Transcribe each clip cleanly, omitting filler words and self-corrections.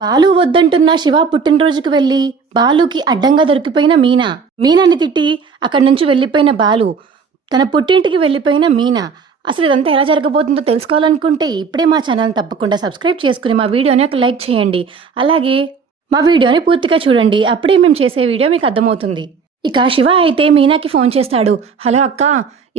బాలు వద్దంటున్న శివ పుట్టినరోజుకి వెళ్లి బాలుకి అడ్డంగా దొరికిపోయిన మీనా. మీనాని తిట్టి అక్కడి నుంచి వెళ్లిపోయిన బాలు. తన పుట్టింటికి వెళ్లిపోయిన మీనా. అసలు ఇదంతా ఎలా జరగబోతుందో తెలుసుకోవాలనుకుంటే ఇప్పుడే మా ఛానల్ తప్పకుండా సబ్స్క్రైబ్ చేసుకుని మా వీడియోని ఒక లైక్ చేయండి. అలాగే మా వీడియోని పూర్తిగా చూడండి. అప్పుడే మేము చేసే వీడియో మీకు అర్థమవుతుంది. ఇక శివ అయితే మీనాకి ఫోన్ చేస్తాడు. హలో అక్క,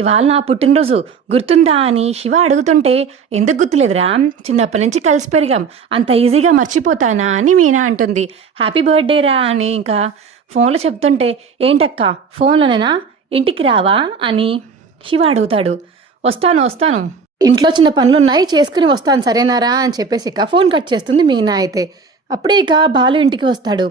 ఇవాళ నా పుట్టినరోజు గుర్తుందా అని శివ అడుగుతుంటే, ఎందుకు గుర్తులేదురా, చిన్నప్పటి నుంచి కలిసి పెరిగాం, అంత ఈజీగా మర్చిపోతానా అని మీనా అంటుంది. హ్యాపీ బర్త్డే రా అని ఇంకా ఫోన్లో చెప్తుంటే, ఏంటక్క ఫోన్లోనేనా, ఇంటికి రావా అని శివ అడుగుతాడు. వస్తాను వస్తాను, ఇంట్లో చిన్న పనులున్నాయి చేసుకుని వస్తాను సరేనారా అని చెప్పేసి ఇక ఫోన్ కట్ చేస్తుంది మీనా అయితే. అప్పుడే ఇక బాలు ఇంటికి వస్తాడు.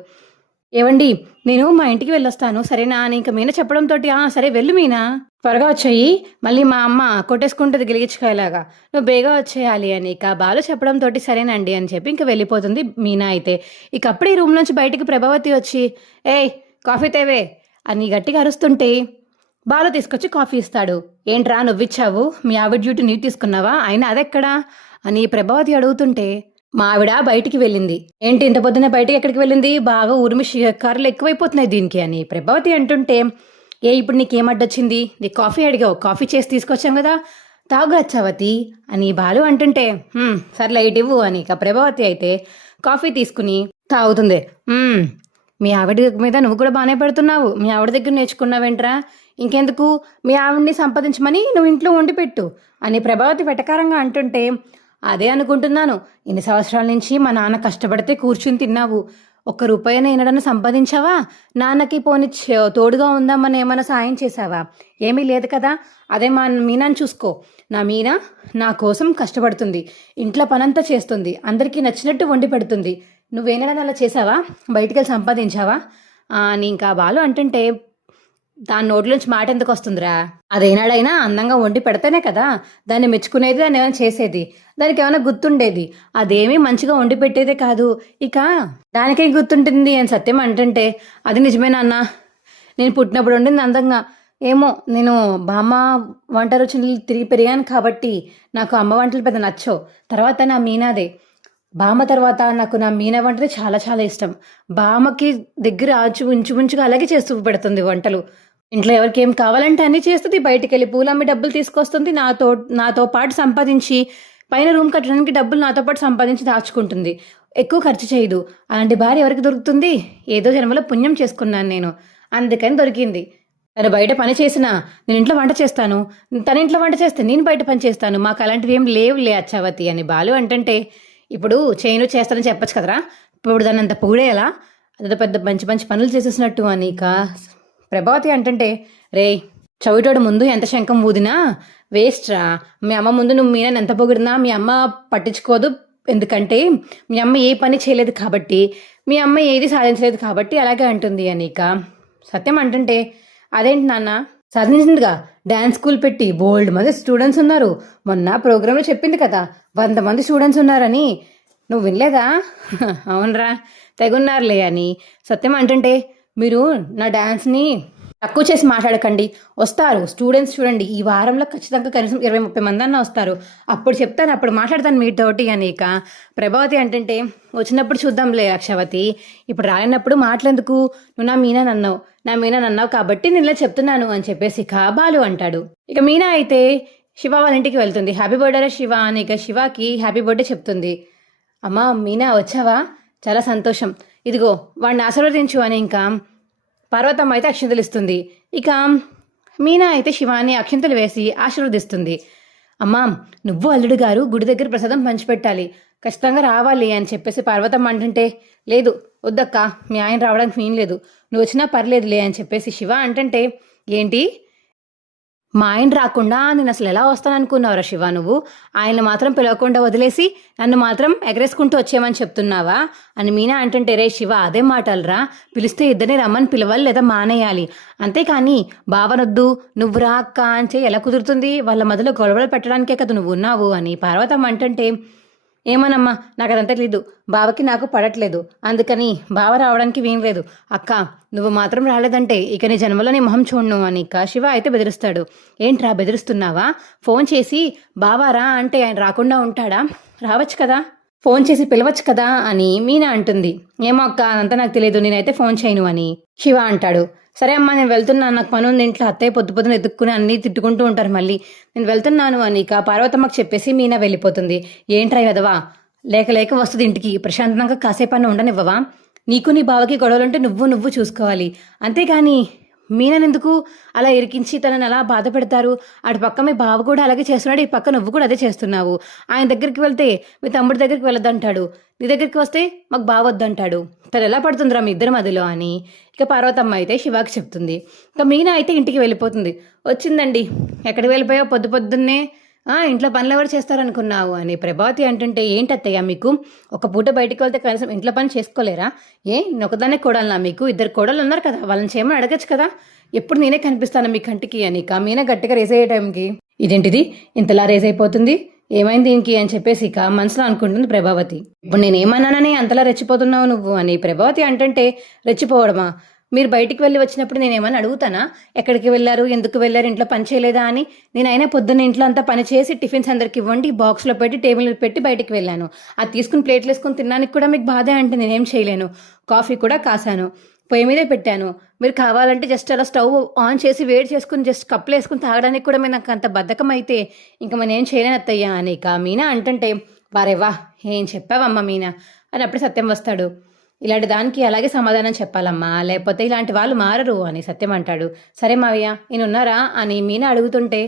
ఏవండి, నేను మా ఇంటికి వెళ్ళొస్తాను సరేనా అని ఇంకా మీనా చెప్పడంతో, సరే వెళ్ళు మీనా, త్వరగా వచ్చేయి, మళ్ళీ మా అమ్మ కొట్టేసుకుంటుంది గిలిగించుకోలేగా, నువ్వు బేగా వచ్చేయాలి అని ఇక బాలు చెప్పడంతో సరేనండి అని చెప్పి ఇంకా వెళ్ళిపోతుంది మీనా అయితే. ఇక అప్పుడే రూమ్ నుంచి బయటికి ప్రభావతి వచ్చి, ఏయ్ కాఫీ తేవే అని గట్టిగా అరుస్తుంటే బాలు తీసుకొచ్చి కాఫీ ఇస్తాడు. ఏంట్రా నువ్విచ్చావు, మీ ఆవిడ డ్యూటీ నీవు తీసుకున్నావా, అయినా అదెక్కడా అని ప్రభావతి అడుగుతుంటే, మా ఆవిడ బయటికి వెళ్ళింది. ఏంటి ఇంత పొద్దునే బయటికి ఎక్కడికి వెళ్ళింది, బాగా ఉరిమి షికారులు ఎక్కువైపోతున్నాయి దీనికి అని ప్రభావతి అంటుంటే, ఇప్పుడు నీకేమడ్డొచ్చింది, నీ కాఫీ అడిగావు, కాఫీ చేసి తీసుకొచ్చాం కదా, తాగు రచ్చావతి అని బాలు అంటుంటే, సరే లైట్ ఇవ్వు అని ఇక ప్రభావతి అయితే కాఫీ తీసుకుని తాగుతుంది. మీ ఆవిడ మీద నువ్వు కూడా బాగానే పెడుతున్నావు, మీ ఆవిడ దగ్గర నేర్చుకున్నావేంట్రా, ఇంకెందుకు మీ ఆవిడ్ని సంపాదించమని నువ్వు ఇంట్లో వండి పెట్టు అని ప్రభావతి వెటకారంగా అంటుంటే, అదే అనుకుంటున్నాను, ఇన్ని సంవత్సరాల నుంచి మా నాన్న కష్టపడితే కూర్చుని తిన్నావు, ఒక్క రూపాయన ఏనాడన్నా సంపాదించావా, నాన్నకి పోని తోడుగా ఉందామని ఏమైనా సాయం చేశావా, ఏమీ లేదు కదా, అదే మా మీనాని చూసుకో, నా మీనా నా కోసం కష్టపడుతుంది, ఇంట్లో పనంతా చేస్తుంది, అందరికీ నచ్చినట్టు వండి పెడుతుంది, నువ్వేనాడన్నా అలా చేసావా, బయటికి వెళ్ళి సంపాదించావా అని ఇంకా బాలు అంటుంటే, దాని నోట్లోంచి మాట ఎందుకు వస్తుందిరా, అదేనాడైనా అందంగా వండి పెడితేనే కదా దాన్ని మెచ్చుకునేది, దాన్ని ఏమైనా చేసేది, దానికి ఏమైనా గుర్తుండేది, అదేమీ మంచిగా వండి పెట్టేదే కాదు, ఇక దానికేం గుర్తుంటుంది అని సత్యం అంటుంటే, అది నిజమేనా అన్న, నేను పుట్టినప్పుడు వండింది అందంగా, ఏమో నేను బామ్మ వంట రుచులు తిరిగి పెరిగాను కాబట్టి నాకు అమ్మ వంటలు పెద్ద నచ్చవు, తర్వాత నా మీనాదే, బామ్మ తర్వాత నాకు నా మీనా వంటది చాలా చాలా ఇష్టం, బామ్మకి దగ్గర ఉంచుగా అలాగే చేస్తూ పెడుతుంది వంటలు, ఇంట్లో ఎవరికి ఏం కావాలంటే అన్నీ చేస్తుంది, బయటికి వెళ్ళి పూలమ్మి డబ్బులు తీసుకొస్తుంది, నాతో పాటు సంపాదించి పైన రూమ్ కట్టడానికి డబ్బులు నాతో పాటు సంపాదించి దాచుకుంటుంది, ఎక్కువ ఖర్చు చేయదు, అలాంటి భార్య ఎవరికి దొరుకుతుంది, ఏదో జన్మలో పుణ్యం చేసుకున్నాను నేను, అందుకని దొరికింది, తను బయట పని చేసినా నేను ఇంట్లో వంట చేస్తాను, తన ఇంట్లో వంట చేస్తే నేను బయట పని చేస్తాను, మాకు అలాంటివి ఏం లేవులే అచ్చావతి అని బాలు అంటుంటే, ఇప్పుడు చేస్తానని చెప్పచ్చు కదరా, ఇప్పుడు దాన్ని అంత పొగిడేయాలా, అదేదో పెద్ద మంచి మంచి పనులు చేసేసినట్టు అని ఇక ప్రభావతి అంటుంటే, రే చవిటోడు ముందు ఎంత శంఖం ఊదినా వేస్ట్ రా, మీ అమ్మ ముందు నువ్వు మీనని ఎంత పొగిడినా మీ అమ్మ పట్టించుకోదు, ఎందుకంటే మీ అమ్మ ఏ పని చేయలేదు కాబట్టి, మీ అమ్మ ఏది సాధించలేదు కాబట్టి అలాగే అంటుంది అని ఇక సత్యం అంటుంటే, అదేంటి నాన్న సాధించిందిగా, డ్యాన్స్ స్కూల్ పెట్టి బోల్డ్ మంది స్టూడెంట్స్ ఉన్నారు, మొన్న ప్రోగ్రాంలో చెప్పింది కదా 100 మంది స్టూడెంట్స్ ఉన్నారని, నువ్వు వినలేదా, అవునరా తెగున్నారులే అని సత్యం అంటుంటే, మీరు నా డ్యాన్స్ని తక్కువ చేసి మాట్లాడకండి, వస్తారు స్టూడెంట్స్ చూడండి, ఈ వారంలో ఖచ్చితంగా కనీసం 20-30 మంది అన్న వస్తారు, అప్పుడు చెప్తాను, అప్పుడు మాట్లాడతాను మీతోటి అని ఇక ప్రభావతి అంటుంటే, వచ్చినప్పుడు చూద్దాంలే అక్షవతి, ఇప్పుడు రాలేనప్పుడు మాట్లాడేందుకు, నువ్వు నా మీనా నన్నావు కాబట్టి నేను ఇలా చెప్తున్నాను అని చెప్పేసి ఇక బాలు అంటాడు. ఇక మీనా అయితే శివ వాళ్ళ ఇంటికి వెళ్తుంది. హ్యాపీ బర్త్డే శివ అని ఇక శివకి హ్యాపీ బర్త్డే చెప్తుంది. అమ్మా మీనా వచ్చావా, చాలా సంతోషం, ఇదిగో వాడిని ఆశీర్వదించు అని ఇంకా పార్వతమ్మ అయితే అక్షింతలు ఇస్తుంది. ఇక మీనా అయితే శివాని అక్షింతలు వేసి ఆశీర్వదిస్తుంది. అమ్మా నువ్వు అల్లుడు గారు గుడి దగ్గర ప్రసాదం పంచిపెట్టాలి, ఖచ్చితంగా రావాలి అని చెప్పేసి పార్వతమ్మ అంటుంటే, లేదు వద్దక్క, మీ ఆయన రావడానికి ఏం లేదు, నువ్వు వచ్చినా పర్లేదులే అని చెప్పేసి శివ అంటుంటే, ఏంటి మా ఆయన రాకుండా నేను అసలు ఎలా వస్తాననుకున్నావురా శివ, నువ్వు ఆయన మాత్రం పిలవకుండా వదిలేసి నన్ను మాత్రం ఎగరేసుకుంటూ వచ్చేయమని చెప్తున్నావా అని మీనా అంటుంటే, రే శివ అదే మాటలరా, పిలిస్తే ఇద్దరిని రమ్మని పిలవాలి లేదా మానేయాలి, అంతేకాని బావనొద్దు నువ్వు రా అక్క అని ఎలా కుదురుతుంది, వాళ్ళ మధ్యలో గొడవలు పెట్టడానికే కదా నువ్వు ఉన్నావు అని పార్వతమ్మ అంటుంటే, ఏమోనమ్మా నాకు అదంతా తెలీదు, బావకి నాకు పడట్లేదు, అందుకని బావ రావడానికి ఏం లేదు, అక్క నువ్వు మాత్రం రాలేదంటే ఇక నీ జన్మలో నీ మొహం చూడను అని ఇక శివ అయితే బెదిరిస్తాడు. ఏంట్రా బెదిరిస్తున్నావా, ఫోన్ చేసి బావా రా అంటే ఆయన రాకుండా ఉంటాడా, రావచ్చు కదా. ఫోన్ చేసి పిలవచ్చు కదా అని మీనా అంటుంది. ఏమో అక్క అదంతా నాకు తెలియదు, నేనైతే ఫోన్ చేయను అని శివ అంటాడు. సరే అమ్మా నేను వెళ్తున్నాను, నాకు పని ఉంది ఇంట్లో, అత్తయ్య పొద్దు పొద్దున ఎత్తుక్కుని అన్నీ తిట్టుకుంటూ ఉంటారు మళ్ళీ, నేను వెళ్తున్నాను అని ఇక పార్వతమ్మకు చెప్పేసి మీనా వెళ్ళిపోతుంది. ఏంట్రా కదవా, లేక లేక వస్తుంది ఇంటికి, ప్రశాంతంగా కాసేపన్నా ఉండనివ్వవా, నీకు నీ బావకి గొడవలుంటే నువ్వు చూసుకోవాలి, అంతేగాని మీననెందుకు అలా ఇరికించి తనని అలా బాధ పెడతారు, అటు పక్క మీ బావ కూడా అలాగే చేస్తున్నాడు, ఈ పక్క నువ్వు కూడా అదే చేస్తున్నావు, ఆయన దగ్గరికి వెళ్తే మీ తమ్ముడి దగ్గరికి వెళ్ళొద్దంటాడు, నీ దగ్గరికి వస్తే మాకు బావొద్దంటాడు, తను ఎలా పడుతుందిరా మీ ఇద్దరి మధ్యలో అని ఇక పార్వతమ్మ అయితే శివాకి చెప్తుంది. ఇక మీనా అయితే ఇంటికి వెళ్ళిపోతుంది. వచ్చిందండి, ఎక్కడికి వెళ్ళిపోయావు పొద్దు పొద్దున్నే, ఇంట్లో పనులు ఎవరు చేస్తారనుకున్నావు అని ప్రభావతి అంటుంటే, ఏంటత్తయ్యా మీకు ఒక పూట బయటికి వెళ్తే కనీసం ఇంట్లో పని చేసుకోలేరా, నేను ఒకదాన్నే కోడలునా, మీకు ఇద్దరు కోడలు ఉన్నారు కదా, వాళ్ళని చేయమని అడగచ్చు కదా, ఎప్పుడు నేనే కనిపిస్తాను మీ కంటికి అని ఇక మీనా గట్టిగా రేజ్ అయ్యే టైంకి, ఇదేంటిది ఇంతలా రేజ్ అయిపోతుంది, ఏమైంది దీనికి అని చెప్పేసి ఇక మనసులో అనుకుంటుంది ప్రభావతి. ఇప్పుడు నేనేమన్నానని అంతలా రెచ్చిపోతున్నావు నువ్వు అని ప్రభావతి అంటుంటే, రెచ్చిపోవడమా, మీరు బయటికి వెళ్ళి వచ్చినప్పుడు నేనేమని అడుగుతానా, ఎక్కడికి వెళ్ళారు, ఎందుకు వెళ్ళారు, ఇంట్లో పని చేయలేదా అని, నేనైనా పొద్దున్న ఇంట్లో అంతా పని చేసి టిఫిన్స్ అందరికి ఇవ్వండి, బాక్స్లో పెట్టి టేబుల్ పెట్టి బయటికి వెళ్ళాను, అది తీసుకుని ప్లేట్లు వేసుకుని తినడానికి కూడా మీకు బాధే అంటే నేనేం చేయలేను, కాఫీ కూడా కాసాను, పొయ్యి మీదే పెట్టాను, మీరు కావాలంటే జస్ట్ అలా స్టవ్ ఆన్ చేసి వేడి చేసుకుని జస్ట్ కప్పులు వేసుకుని తాగడానికి కూడా మీరు నాకు అంత బద్ధకం అయితే ఇంకా మనం ఏం చేయలేను అత్తయ్యా అని ఇక మీనా అంటుంటే, వారేవా ఏం చెప్పావమ్మా మీనా అని అప్పుడే సత్యం వస్తాడు. ఇలాంటి దానికి అలాగే సమాధానం చెప్పాలమ్మా, లేకపోతే ఇలాంటి వాళ్ళు మారరు అని సత్యం అంటాడు. సరే మావయ్య ఈయనున్నారా అని మీనా అడుగుతుంటే,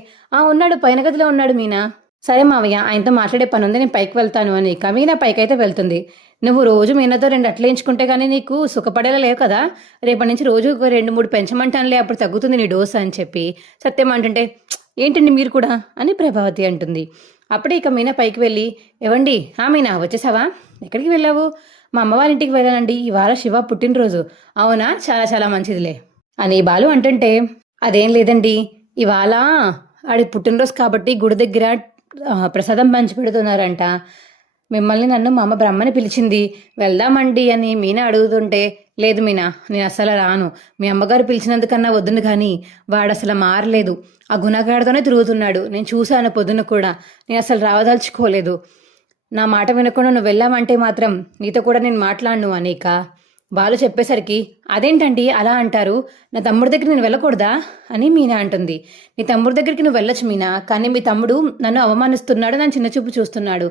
ఉన్నాడు, పైన గదిలో ఉన్నాడు మీనా. సరే మావయ్య ఆయనతో మాట్లాడే పని ఉంది, నేను పైకి వెళ్తాను అని ఇక మీనా పైకైతే వెళ్తుంది. నువ్వు రోజు మీనాతో 2 అట్లేయించుకుంటే కానీ నీకు సుఖపడేలా లేవు కదా, రేపటి నుంచి రోజు 2-3 పెంచమంటానులే, అప్పుడు తగ్గుతుంది నీ డోసు అని చెప్పి సత్యం అంటుంటే, ఏంటండి మీరు కూడా అని ప్రభావతి అంటుంది. అప్పుడే ఇక మీనా పైకి వెళ్ళి, ఏవండి మీనా వచ్చేసావా, ఎక్కడికి వెళ్ళావు, మా అమ్మ వాళ్ళ ఇంటికి వెళ్ళానండి, ఇవాళ శివ పుట్టినరోజు. అవునా, చాలా చాలా మంచిదిలే అని బాలు అంటుంటే, అదేం లేదండి ఇవాళ ఆడి పుట్టినరోజు కాబట్టి గుడి దగ్గర ప్రసాదం పంచి పెడుతున్నారంట, మిమ్మల్ని నన్ను మా అమ్మ బ్రహ్మని పిలిచింది, వెళ్దామండి అని మీనా అడుగుతుంటే, లేదు మీనా నేను అసలు రాను, మీ అమ్మగారు పిలిచినందుకన్నా వద్దును కానీ వాడు అసలు మారలేదు, ఆ గుణగాడితోనే తిరుగుతున్నాడు, నేను చూశాను పొద్దున కూడా, నేను అసలు రావదలుచుకోలేదు, నా మాట వినకుండా నువ్వు వెళ్ళామంటే మాత్రం నీతో కూడా నేను మాట్లాడను అనేక బాలు చెప్పేసరికి, అదేంటండి అలా అంటారు, నా తమ్ముడి దగ్గర నేను వెళ్ళకూడదా అని మీనా అంటుంది. నీ తమ్ముడి దగ్గరికి నువ్వు వెళ్ళొచ్చు మీనా, కానీ మీ తమ్ముడు నన్ను అవమానిస్తున్నాడు, నన్ను చిన్నచూపు చూస్తున్నాడు,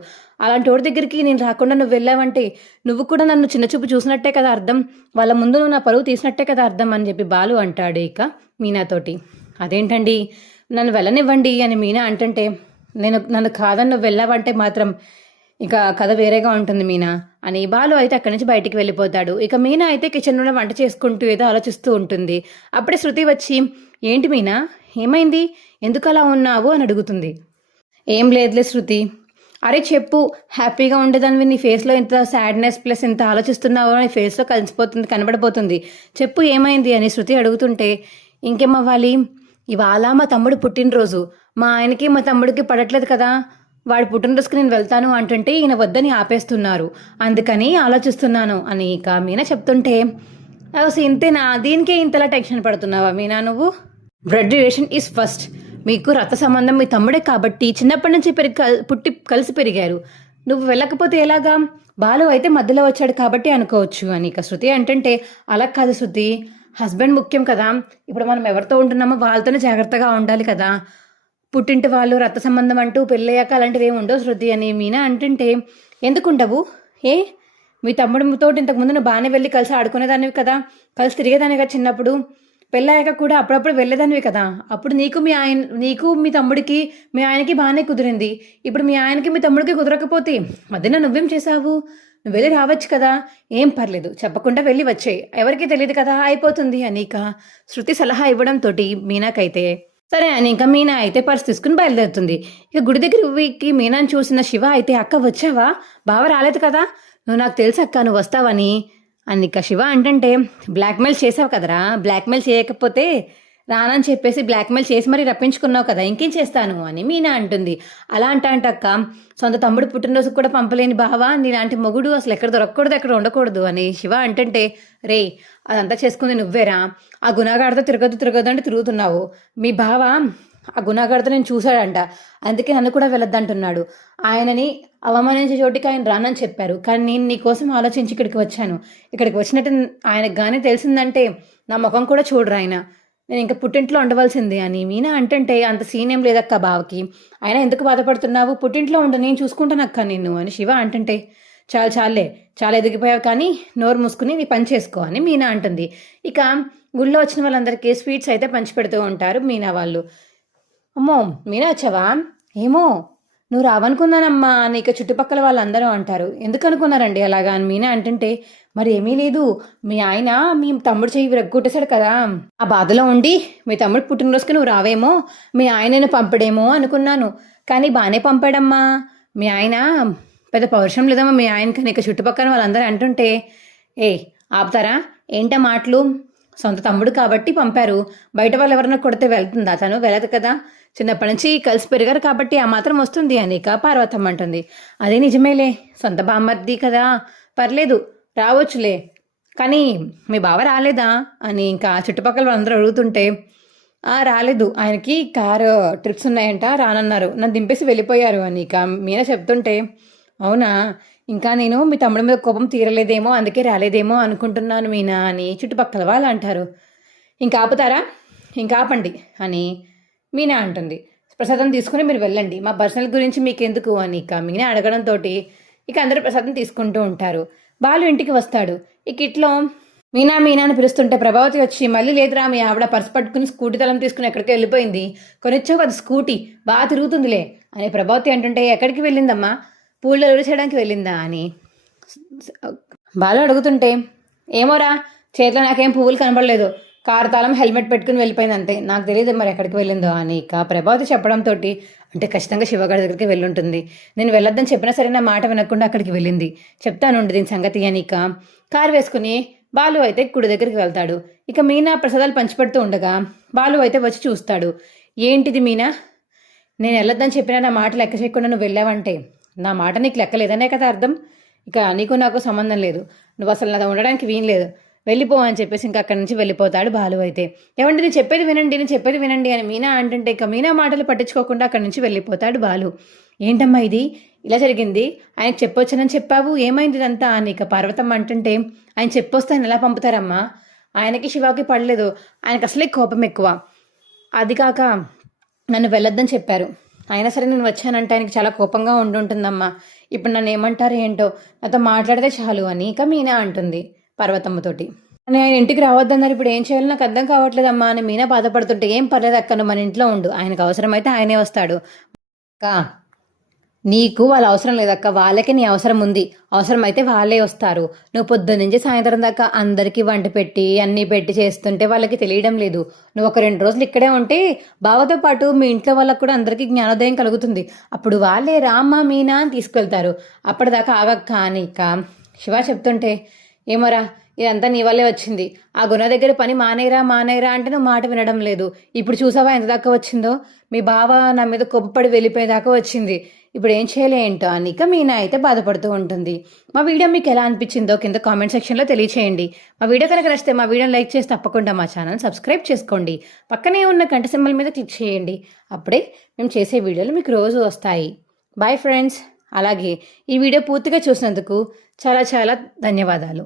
అలాంటి వాడి దగ్గరికి నేను రాకుండా నువ్వు వెళ్ళావంటే నువ్వు కూడా నన్ను చిన్నచూపు చూసినట్టే కదా అర్థం, వాళ్ళ ముందు నువ్వు నా పరువు తీసినట్టే కదా అర్థం అని చెప్పి బాలు అంటాడు ఇక మీనాతోటి. అదేంటండి నన్ను వెళ్ళనివ్వండి అని మీనా అంటుంటే, నన్ను కాదని నువ్వు వెళ్ళావంటే మాత్రం ఇక కథ వేరేగా ఉంటుంది మీనా అని బాలు అయితే అక్కడి నుంచి బయటికి వెళ్ళిపోతాడు. ఇక మీనా అయితే కిచెన్లో వంట చేసుకుంటూ ఏదో ఆలోచిస్తూ ఉంటుంది. అప్పుడే శృతి వచ్చి, ఏంటి మీనా ఏమైంది, ఎందుకు అలా ఉన్నావు అని అడుగుతుంది. ఏం లేదులే శృతి, అరే చెప్పు, హ్యాపీగా ఉండేదానివి, నీ ఫేస్లో ఇంత సాడ్నెస్ ప్లస్ ఇంత ఆలోచిస్తున్నావో నీ ఫేస్లో కనబడిపోతుంది, చెప్పు ఏమైంది అని శృతి అడుగుతుంటే, ఇంకేమవ్వాలి, ఇవాళ మా తమ్ముడు పుట్టినరోజు, మా ఆయనకి మా తమ్ముడికి పడట్లేదు కదా, వాడు పుట్టినరోజుకి నేను వెళ్తాను అంటుంటే ఈయన వద్దని ఆపేస్తున్నారు, అందుకని ఆలోచిస్తున్నాను అని ఇక మీనా చెప్తుంటే, అసలు ఇంతేనా, దీనికే ఇంతలా టెన్షన్ పడుతున్నావా మీనా నువ్వు, బ్లడ్ రిలేషన్ ఈజ్ ఫస్ట్, మీకు రక్త సంబంధం మీ తమ్ముడే కాబట్టి చిన్నప్పటి నుంచి పుట్టి కలిసి పెరిగారు, నువ్వు వెళ్ళకపోతే ఎలాగా, బాలు అయితే మధ్యలో వచ్చాడు కాబట్టి అనుకోవచ్చు అని ఇక శృతి అంటుంటే, అలా కాదు శృతి, హస్బెండ్ ముఖ్యం కదా, ఇప్పుడు మనం ఎవరితో ఉంటున్నామో వాళ్ళతోనే జాగ్రత్తగా ఉండాలి కదా, పుట్టింటి వాళ్ళు రక్త సంబంధం అంటూ పెళ్ళయ్యాక అలాంటివి ఏమి ఉండవు శృతి అని మీనా అంటుంటే, ఎందుకుంటావు, మీ తమ్ముడితో ఇంతకుముందు నువ్వు బాగానే వెళ్ళి కలిసి ఆడుకునేదానివి కదా, కలిసి తిరిగేదానివి కదా, చిన్నప్పుడు పెళ్ళయ్యాక కూడా అప్పుడప్పుడు వెళ్ళేదానివి కదా, అప్పుడు నీకు మీ తమ్ముడికి మీ ఆయనకి బాగానే కుదిరింది, ఇప్పుడు మీ ఆయనకి మీ తమ్ముడికి కుదరకపోతే మధ్యన నువ్వేం చేసావు, నువ్వు వెళ్ళి రావచ్చు కదా, ఏం పర్లేదు చెప్పకుండా వెళ్ళి వచ్చేయి, ఎవరికీ తెలియదు కదా, అయిపోతుంది అని ఇక శృతి సలహా ఇవ్వడంతో మీనాకైతే సరే అని ఇంకా మీనా అయితే పర్స్ తీసుకుని బయలుదేరుతుంది. ఇక గుడి దగ్గరికి మీనాను చూసిన శివ అయితే, అక్క వచ్చావా, బావ రాలేదు కదా, నువ్వు నాకు తెలుసు అక్క నువ్వు వస్తావని అని ఇక శివ అంటుంటే, బ్లాక్మెయిల్ చేసావు కదరా, బ్లాక్మెయిల్ చేయకపోతే రానని చెప్పేసి బ్లాక్మెయిల్ చేసి మరీ రప్పించుకున్నావు కదా, ఇంకేం చేస్తాను అని మీనా అంటుంది. అలా అంటక్క, సొంత తమ్ముడు పుట్టినరోజుకు కూడా పంపలేని బావ, నీలాంటి మొగుడు అసలు ఎక్కడ దొరకకూడదు, ఎక్కడ ఉండకూడదు అని శివ అంటుంటే, రే అదంతా చేసుకుంది నువ్వేరా, ఆ గుణగాడితో తిరగదు అంటే తిరుగుతున్నావు, మీ బావ ఆ గుణాకర్త నేను చూశాడంట, అందుకే నన్ను కూడా వెళ్ళొద్దంటున్నాడు. ఆయనని అవమానించే చోటికి ఆయన రానని చెప్పారు, కానీ నేను నీకోసం ఆలోచించి ఇక్కడికి వచ్చాను. ఇక్కడికి వచ్చినట్టు ఆయనకు కానీ తెలిసిందంటే నా ముఖం కూడా చూడరు ఆయన. నేను ఇంకా పుట్టింట్లో ఉండవలసిందే అని మీనా అంటుంటే అంత సీన్ ఏం లేదక్క బావకి. అయినా ఎందుకు బాధపడుతున్నావు, పుట్టింట్లో ఉండు, నేను చూసుకుంటానక్క నిన్ను అని శివ అంటుంటే చాలే చాలా ఎదిగిపోయావు, కానీ నోరు మూసుకుని నీ పని చేసుకో అని మీనా అంటుంది. ఇక గుళ్ళో వచ్చిన వాళ్ళందరికీ స్వీట్స్ అయితే పంచి పెడుతూ ఉంటారు మీనా వాళ్ళు. అమ్మో మీనా వచ్చావా, ఏమో నువ్వు రావనుకున్నానమ్మా అని ఇక చుట్టుపక్కల వాళ్ళందరూ అంటారు. ఎందుకు అనుకున్నారండి అలాగా అని మీనా అంటుంటే, మరి ఏమీ లేదు, మీ ఆయన మీ తమ్ముడు చెయ్యి విరగ్గొట్టేశాడు కదా, ఆ బాధలో ఉండి మీ తమ్ముడు పుట్టినరోజుకి నువ్వు రావేమో, మీ ఆయనను పంపడేమో అనుకున్నాను, కానీ బాగానే పంపాడమ్మా. మీ ఆయన పెద్ద పౌరుషం లేదమ్మా మీ ఆయనకని ఇక చుట్టుపక్కల వాళ్ళందరూ అంటుంటే, ఆపుతారా ఏంటా మాటలు, సొంత తమ్ముడు కాబట్టి పంపారు, బయట వాళ్ళు ఎవరైనా కొడితే వెళ్తుందా, తను వెళ్ళదు కదా, చిన్నప్పటి నుంచి కలిసి పెరిగారు కాబట్టి ఆ మాత్రం వస్తుంది అని ఇక పార్వతమ్మ అంటుంది. అదే నిజమేలే, సొంత బామ్మర్ది కదా, పర్లేదు రావచ్చులే, కానీ మీ బావ రాలేదా అని ఇంకా చుట్టుపక్కల వాళ్ళందరూ అడుగుతుంటే, రాలేదు, ఆయనకి కారు ట్రిప్స్ ఉన్నాయంట, రానన్నారు, నన్ను దింపేసి వెళ్ళిపోయారు అని ఇక మీనా చెప్తుంటే, అవునా, ఇంకా నేను మీ తమ్ముడి మీద కోపం తీరలేదేమో అందుకే రాలేదేమో అనుకుంటున్నాను మీనా అని చుట్టుపక్కల వాళ్ళు అంటారు. ఇంకా ఆపుతారా, ఇంకా ఆపండి అని మీనా అంటుంది. ప్రసాదం తీసుకుని మీరు వెళ్ళండి, మా పర్సనల్ గురించి మీకెందుకు అని ఇక మీనా అడగడంతో ఇక అందరూ ప్రసాదం తీసుకుంటూ ఉంటారు. బాలు ఇంటికి వస్తాడు. ఇక ఇట్లో మీనా అని పిలుస్తుంటే ప్రభావతి వచ్చి, మళ్ళీ లేదురా మీ ఆవిడ పర్స్ పట్టుకుని స్కూటీ తలం తీసుకుని ఎక్కడికి వెళ్ళిపోయింది, కొనిచ్చావు అది స్కూటీ బాగా తిరుగుతుందిలే అని ప్రభావతి అంటుంటే, ఎక్కడికి వెళ్ళిందమ్మా, పూల్లో చేయడానికి వెళ్ళిందా అని బాలు అడుగుతుంటే, ఏమోరా చేతిలో నాకేం పువ్వులు కనబడలేదు, కారు తాళం హెల్మెట్ పెట్టుకుని వెళ్ళిపోయింది అంతే, నాకు తెలియదు మరి ఎక్కడికి వెళ్ళిందో అని ఇక ప్రభావతి చెప్పడంతో, అంటే ఖచ్చితంగా శివగారి దగ్గరికి వెళ్ళుంటుంది, నేను వెళ్ళొద్దని చెప్పినా సరే నా మాట వినకుండా అక్కడికి వెళ్ళింది, చెప్తానుండి దీని సంగతి అని ఇక కారు వేసుకుని బాలు అయితే గుడి దగ్గరికి వెళ్తాడు. ఇక మీనా ప్రసాదాలు పంచిపెడుతూ ఉండగా బాలు అయితే వచ్చి చూస్తాడు. ఏంటిది మీనా, నేను వెళ్ళొద్దని చెప్పినా నా మాట లెక్క చేయకుండా నువ్వు వెళ్ళావంటే నా మాట నీకు లెక్కలేదనే కదా అర్థం, ఇక నీకు నాకు సంబంధం లేదు, నువ్వు అసలు నా ఉండడానికి వీనలేదు, వెళ్ళిపో అని చెప్పేసి ఇంకా అక్కడి నుంచి వెళ్ళిపోతాడు బాలు అయితే. ఏమంటే నేను చెప్పేది వినండి అని మీనా అంటుంటే ఇక మీనా మాటలు పట్టించుకోకుండా అక్కడి నుంచి వెళ్ళిపోతాడు బాలు. ఏంటమ్మా ఇది ఇలా జరిగింది, ఆయనకు చెప్పొచ్చానని చెప్పావు, ఏమైంది ఇదంతా అని ఇక పార్వతమ్మ అంటుంటే, ఆయన చెప్పొస్తే ఆయన ఎలా పంపుతారమ్మా, ఆయనకి శివాకి పడలేదు, ఆయనకు అసలే కోపం ఎక్కువ, అది కాక నన్ను వెళ్ళొద్దని చెప్పారు, అయినా సరే నేను వచ్చానంటే ఆయనకి చాలా కోపంగా ఉంటుందమ్మా, ఇప్పుడు నన్ను ఏమంటారు ఏంటో, నాతో మాట్లాడితే చాలు అని ఇక మీనా అంటుంది పార్వతమ్మతోటి. అని ఆయన ఇంటికి రావద్దన్నారు, ఇప్పుడు ఏం చేయాలో నాకు అర్థం కావట్లేదమ్మా అని మీనా బాధపడుతుంటే, ఏం పర్లేదు అక్క, నువ్వు మన ఇంట్లో ఉండు, ఆయనకు అవసరమైతే ఆయనే వస్తాడు, అక్క నీకు వాళ్ళ అవసరం లేదక్క, వాళ్ళకే నీ అవసరం ఉంది, అవసరమైతే వాళ్ళే వస్తారు, నువ్వు పొద్దున్న నుంచి సాయంత్రం దాకా అందరికీ వంట పెట్టి అన్నీ పెట్టి చేస్తుంటే వాళ్ళకి తెలియడం లేదు, నువ్వు ఒక 2 రోజులు ఇక్కడే ఉంటే బావతో పాటు మీ ఇంట్లో వాళ్ళకు కూడా అందరికీ జ్ఞానోదయం కలుగుతుంది, అప్పుడు వాళ్ళే రామ్మ మీనా అని తీసుకెళ్తారు, అప్పటిదాకా ఆగక్క అని ఇక శివ చెప్తుంటే, ఏమోరా ఇదంతా నీ వల్లే వచ్చింది, ఆ గుణ దగ్గర పని మానేరా అంటే నువ్వు మాట వినడం లేదు, ఇప్పుడు చూసావా ఎంత దాకా వచ్చిందో, మీ బావ నా మీద కోప్పడి వెళ్ళిపోయేదాకా వచ్చింది, ఇప్పుడు ఏం చేయలే ఏంటో అని ఇక మీనా అయితే బాధపడుతూ ఉంటుంది. మా వీడియో మీకు ఎలా అనిపించిందో కింద కామెంట్ సెక్షన్లో తెలియచేయండి. మా వీడియో కనుక నచ్చితే మా వీడియోని లైక్ చేసి తప్పకుండా మా ఛానల్ సబ్స్క్రైబ్ చేసుకోండి, పక్కనే ఉన్న గంట సింబల్ మీద క్లిక్ చేయండి, అప్పుడే మేము చేసే వీడియోలు మీకు రోజు వస్తాయి. Bye friends. అలాగే ఈ వీడియో పూర్తిగా చూసినందుకు చాలా చాలా ధన్యవాదాలు.